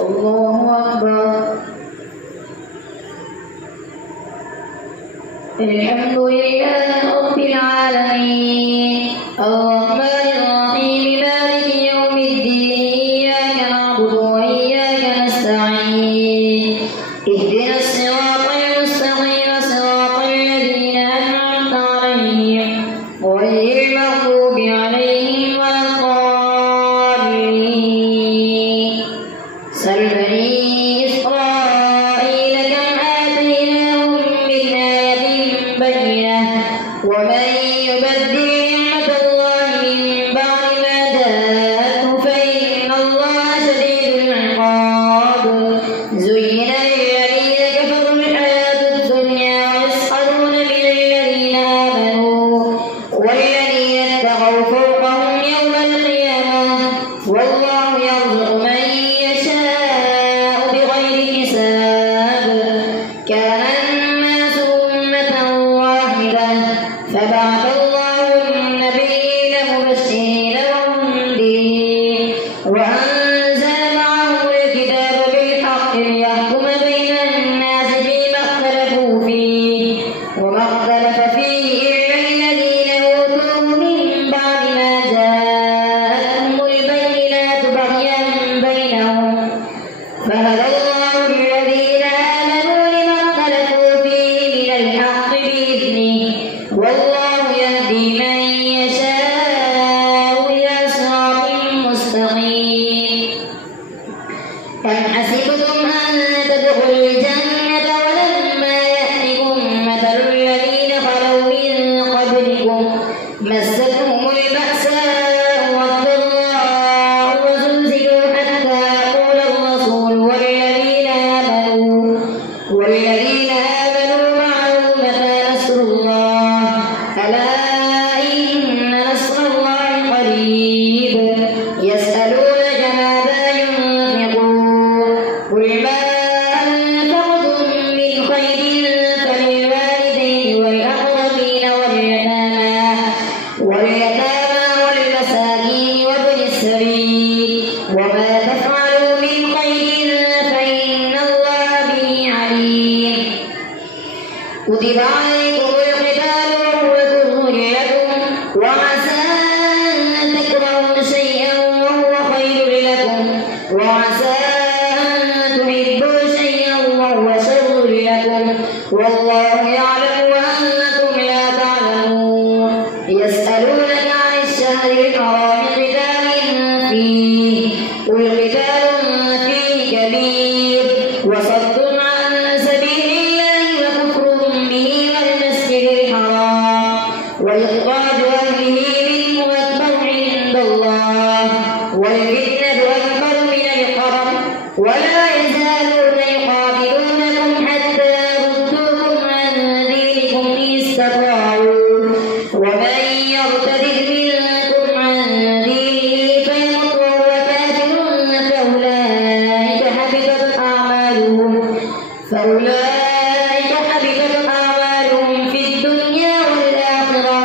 الله أكبر. الحمد لله رب العالمين الرحمن الرحيم مالك يوم الدين إياك نعبد وإياك نستعين اهدنا الصراط المستقيم صراط الذين أنعمت عليهم غير المغضوب عليهم ولا الضالين. سل بني إسرائيل كم آتيناهم من آية بينة ومن يبدل نعمة الله من بعد ما جاءته فإن الله شديد العقاب. زين للذين كفروا الحياة الدنيا ويسخرون من الذين آمنوا والذين اتقوا فوقهم يوم القيامة والله يرزق من يشاء بغير حساب. كان الناس أمة واحدة فبعث الله النبيين مبشرين ومنذرين وأنزل معهم الكتاب بالحق ليحكم بين الناس فيما اختلفوا فيه وما اختلف فيه إلا الذين أوتوه من بعد ما جاءتهم البينات بغيا بينهم فهدى الله الذين آمنوا لما اختلفوا فيه من الحق بإذنه والله يهدي من يشاء إلى صراط مستقيم. أم حسبتم أن تدخلوا الجنة ولما يأتكم مثل الذين خلوا من قبلكم مستهم البأساء والضراء وزلزلوا حتى يقول الرسول والذين آمنوا معه متى نصر الله ألا إن نصر الله قريب. يسألونك ماذا ينفقون قل ما أنفقتم من خير فللوالدين والأقربين واليتامى والمساكين وابن السبيل وما تفعلوا من خير فإن الله به عليم. كتب عليكم القتال وهو كره لكم وعسى أن تكرهوا شيئا وهو خير لكم وعسى أن تحبوا شيئا وهو شر لكم والله يعلم وأنتم لا تعلمون. يسألونك عن الشهر الحرام قتال فيه قل قتال فيه كبير وصد عن سبيل الله وكفر به والمسجد الحرام وإخراج أهله منه أكبر عند الله والفتنة أكبر من القتل ولا يزالون يقاتلونكم حتى يردوكم عن دينكم إن استطاعوا ومن يرتد منكم عن دينه فيمت وهو كافر فأولئك حبطت أعمالهم في الدنيا والآخرة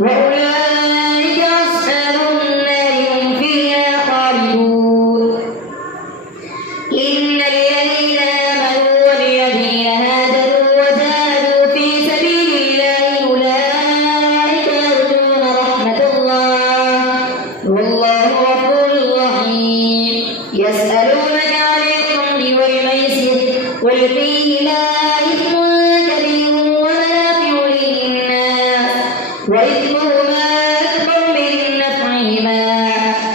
وأولئك أصحاب النار هم فيها خالدون. إن الذين آمنوا والذين هاجروا وجاهدوا في سبيل الله أولئك يرجون رحمة الله والله غفور رحيم. يسألونك عن الخمر والميسر قل فيهما إثم كبير ومنافع للناس وإثمهما أكبر من نفعهما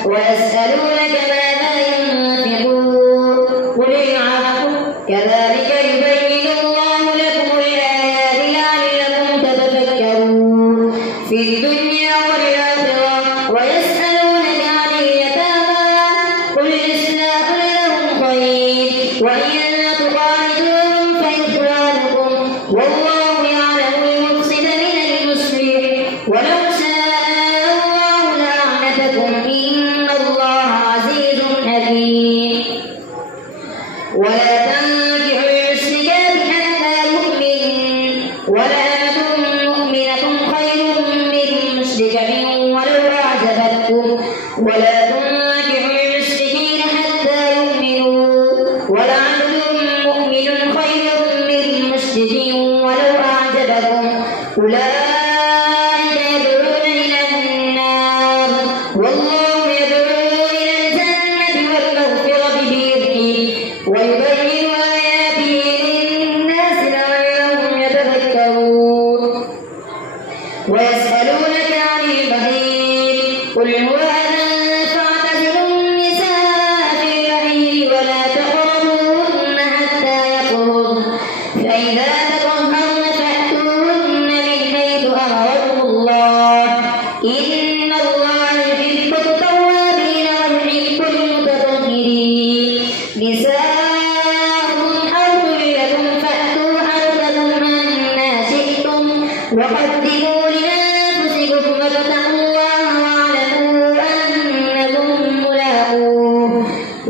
ويسألونك ماذا ينفقون قل العفو كذلك يبين الله لكم الآيات لعلكم تتفكرون في الدنيا والآخرة. ويسألونك عن اليتامى قل إصلاح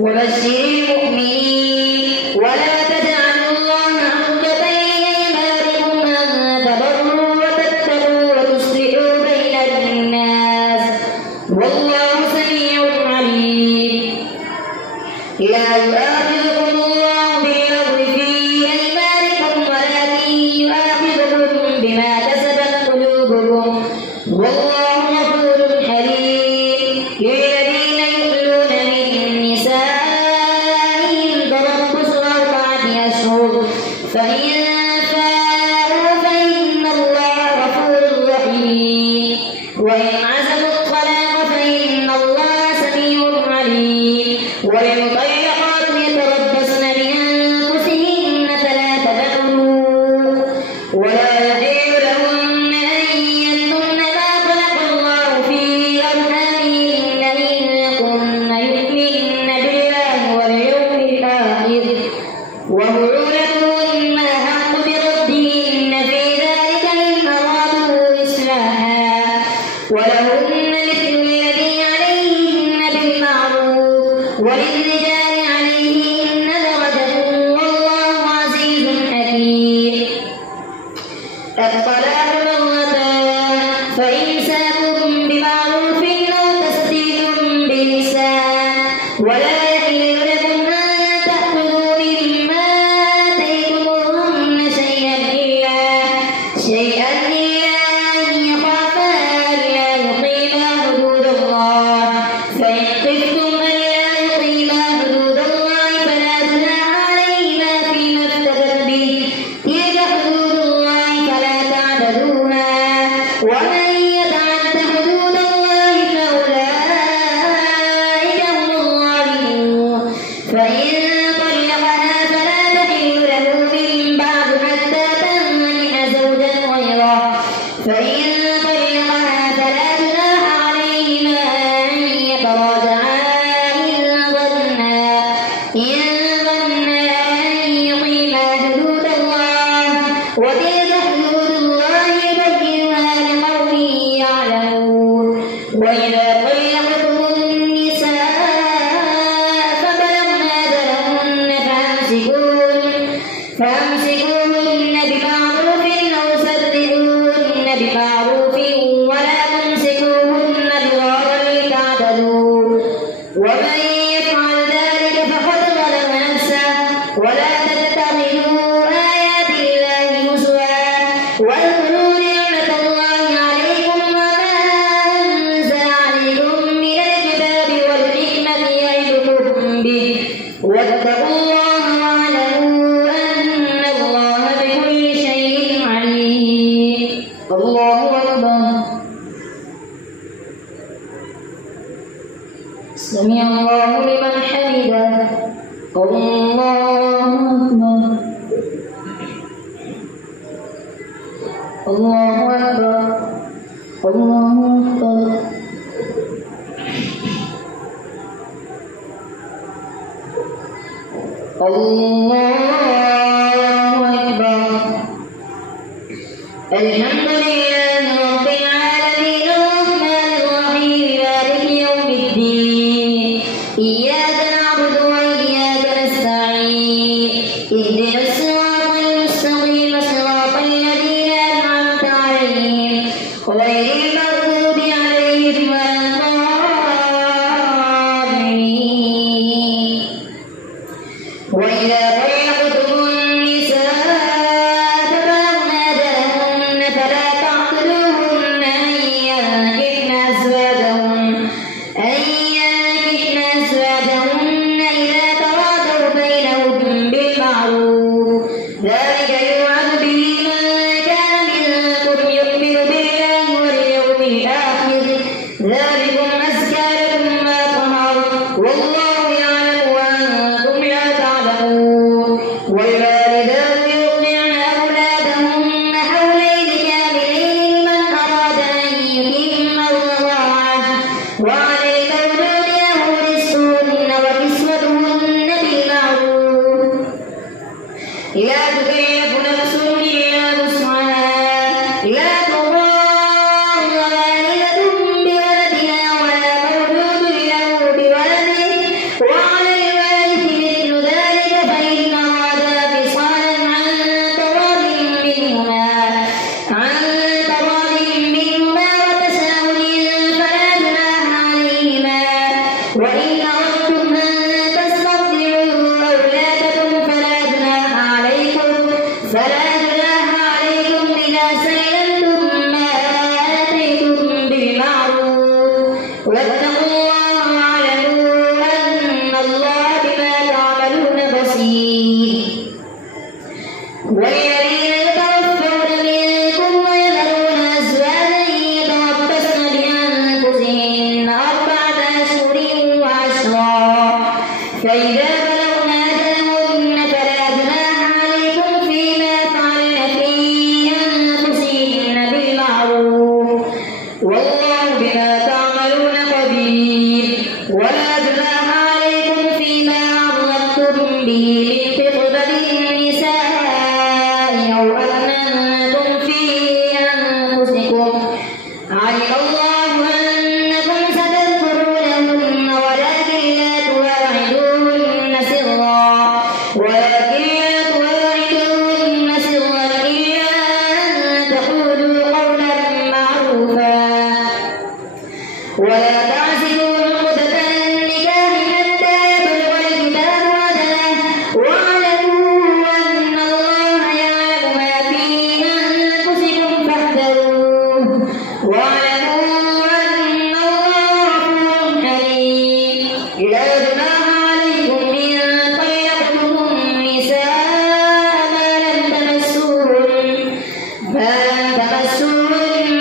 وبشر المؤمنين ولا تجعلوا الله عقبة لأيمانكم أن تبروا وتتقوا وتصلحوا بين الناس والله سميع عليم. لا يؤاخذكم الله باللغو في أيمانكم ولكن يؤاخذكم بما كسبت قلوبكم والله غفور حليم. للذين يؤلون من نسائهم تربص 4 أشهر فإن فاءوا فإن الله غفور رحيم وإن عزموا الطلاق فإن الله سميع عليم. والمطلقات يتربصن بأنفسهن 3 قروء ولا يحل لهن أن يكتمن ما خلق الله في أرحامهن إن كن يؤمن بالله واليوم الآخر وبعولتهن أحق بردهن في ذلك إن أرادوا إصلاحا ولهن مثل الذي عليهن بالمعروف وللرجال عليهن درجة والله عزيز حكيم. الطلاق 2 فإمساك بمعروف أو تسريح بإحسان ولا يحل لكم أن تأخذوا مما آتيتموهن شيئا إلا أن يخافا ألا يقيما حدود الله فإن خفتم ألا يقيما حدود الله فلا جناح عليهما فيما افتدت به تلك حدود الله فلا تعتدوها ومن يتعد حدود الله فأولئك هم الظالمون. فإن طلقها فلا تحل له من بعد حتى تنكح زوجا غيره فإن طلقها فلا جناح عليهما أن يتراجعا إن ظنا أن يقيما حدود الله وتلك حدود الله يبينها لقوم يعلمون. وإذا طلقتم النساء فبلغن أجلهن فأمسكوهن بمعروف أو سرحوهن بمعروف ولا تمسكوهن ضرارا لتعتدوا ومن يفعل ذلك فقد ظلم نفسه ولا تتخذوا آيات الله هزوا واذكروا نعمة الله عليكم وما أنزل عليكم من الكتاب والحكمة يعظكم به واتقوا الله واعلموا أن الله بكل شيء عليم. الله أكبر. سمع الله لمن حمده. الله أكبر. الله أكبر. الله أكبر. الله أكبر. الحمد لله رب العالمين الرحمن الرحيم مالك يوم الدين إياك نعبد وإياك نستعين اهدنا الصراط المستقيم صراط الذين أنعمت عليهم غير المغضوب عليهم ولا الضالين. وإذا طلقتم النساء فبلغن أجلهن فلا تعضلوهن أن ينكحن أزواجهن إذا تراضوا بينهم بالمعروف ذلك يوعظ به من كان منكم يؤمن بالله واليوم الآخر ذلكم أزكى لكم وأطهر والله يعلم وأنتم لا تعلمون. والوالدات يرضعن أولادهن حولين كاملين لمن أراد أن يتم الرضاعة وعلى المولود له رزقهن وكسوتهن بالمعروف لا تكلف نفس إلا وسعها لا تضار والدة بولدها ولا مولود له بولده وعلى فإذا بلغن أجلهن فلا جناح عليكم فيما فعلن في أنفسهن بالمعروف والله بما تعملون خبير ولا جناح عليكم فيما عرضتم به من خطبة النساء أو أكننتم في أنفسكم علم الله أنكم ستذكرونهن ولكن لا تواعدوهن سرا إلا أن تقولوا قولا معروفا ولا تعزلوا عقدة النكاح حتى يبلغ الكتاب أجله واعلموا أن الله يعلم ما في أنفسكم فاحذروه واعلموا أن الله غفور حليم لا جناح عليكم إن طلقتم النساء ما لم تمسوهن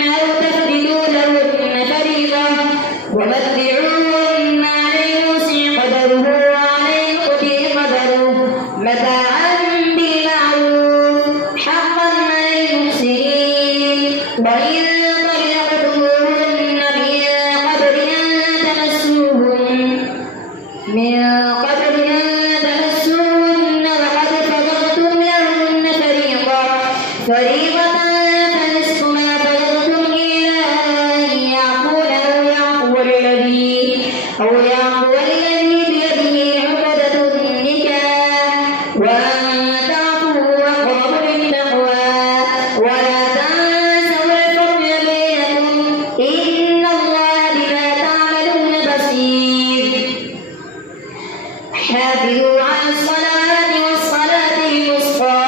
أو تفردوا لهن فريضة ومتعوهن على الموسع قدره وعلى المقتر قدره متاعا بالمعروف حقا على المحسنين وإن طلقتموهن من قبل أن تمسوهن وقد فرضتم لهن فريضة فنصف ما فرضتم إلا أن يعفون أو يعفو الذي بيده عقدة النكاح وأن تعفوا أقرب للتقوى ولا تنسوا الفضل بينكم إن الله بما تعملون بصير حافظوا على الصلاة والصلاة الوسطى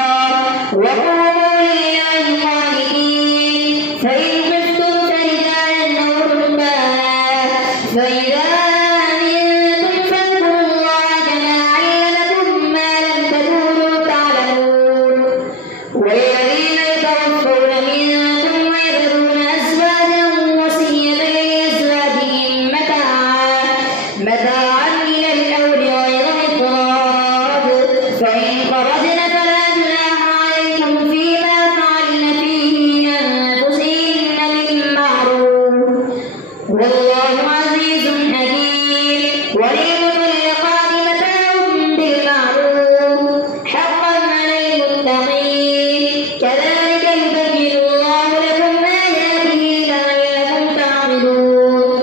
وقوموا لله قانتين فإن خفتم فرجالا أو ركبانا فإذا أمنتم فاذكروا الله كما علمكم ما لم تكونوا تعلمون والذين يتوفون منكم ويذرون أزواجا وصية لأزواجهم متاعا إلى الحول غير إخراج فإن خرجن فلا جناح عليكم فيما فعلن في أنفسهن بالمعروف والله عزيز حكيم وللمطلقات متاع بالمعروف حقا على المتقين كذلك يبين الله لكم آياته لعلكم تعقلون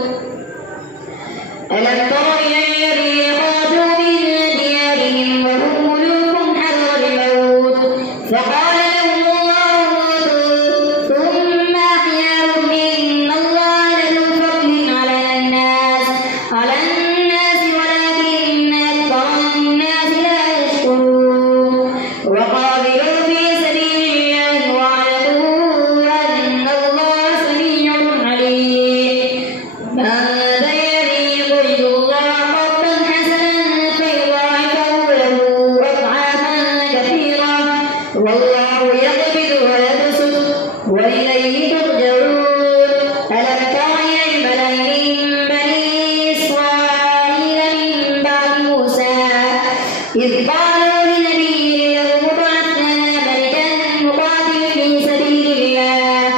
ألم تر إلى الذين خرجوا من ديارهم وهم ملوك حذر الموت فقال لهم الله موتوا ثم أحياهم إن الله لذو فضل على الناس ولكن أكثر الناس لا يشكرون وقاتلوا في سبيل الله واعلموا أن الله سميع عليم من ذا الذي يقرض الله قرضا حسنا فيضاعفه له أضعافا كثيرة والله يقبض ويبسط وإليه ترجعون ألم تر إلى الملأ من بني إسرائيل من بعد موسى إذ قالوا لنبي له ابعث لنا ملكا نقاتل في سبيل الله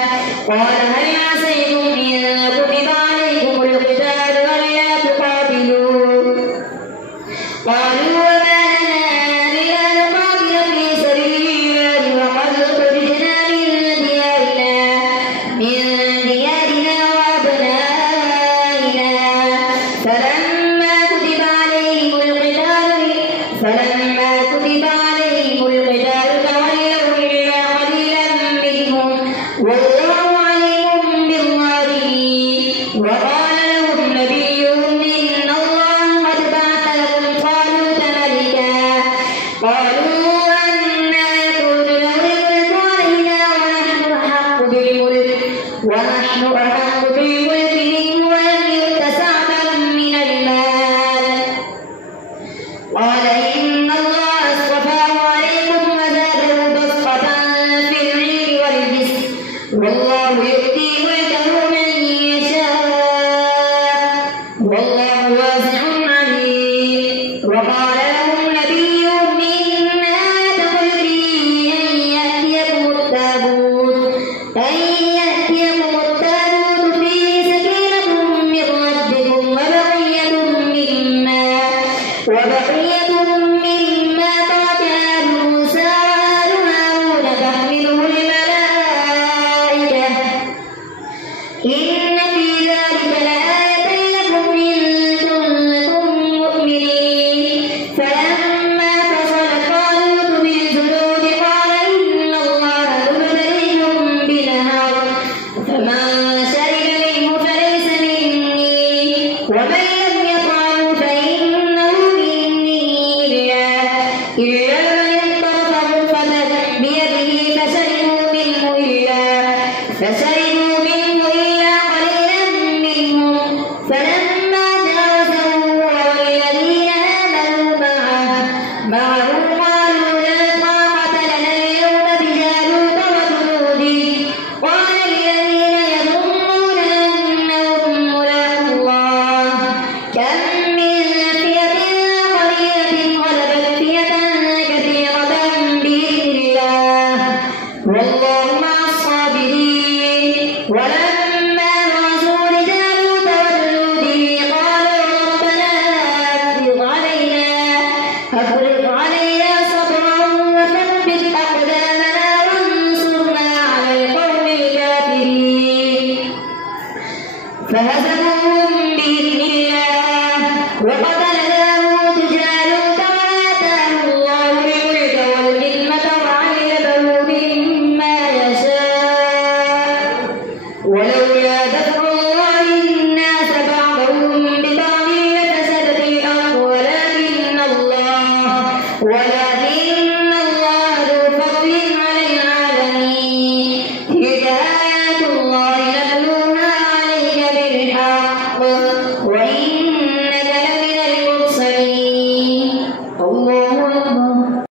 قال هل عسيتم إن كتب عليكم القتال ألا تقاتلوا قالوا وما لنا ألا نقاتل في سبيل الله وقد أخرجنا من ديارنا وأبنائنا فلما كتب عليهم القتال تولوا إلا قليلا منهم والله عليم بالظالمين وقال لهم نبيهم إن الله قد بعث لكم طالوت ملكا قالوا أنى يكون له الملك علينا ونحن أحق بالملك منه ولم يؤت سعة من المال قال إن الله اصطفاه عليكم وزاده بسطة في العلم والجسم والله يؤتي ملكه من يشاء والله واسع عليم وقال مما ترك آل موسى وآل هارون تحمله الملائكة إن في ذلك لآية لكم إن كنتم مؤمنين فلما فصل طالوت بالجنود قال إن الله مبتليكم بنهر فمن شرب منه فليس مني ومن لم يطعمه فإنه مني إلا من اغترف غرفة بيده فشربوا منه إلا قليلا منهم فلما جاوزه والذين آمنوا معه قالوا لا طاقة لنا اليوم بجالوت وجنوده قال الذين يظنون أنهم ملاقو الله كم من فئة قليلة غلبت فئة كثيرة بإذن الله والله مع الصابرين ولما رأسوا لجالوت وجنوده قالوا ربنا أفرغ علينا صبرا وثبت أقدامنا وانصرنا على القوم الكافرين فهزموهم بإذن الله وقتل داود جالوت وآتاه الله الملك والحكمة وعلمه مما يشاء ولولا دفع الله الناس بعضهم ببعض لفسدت الأرض ولكن الله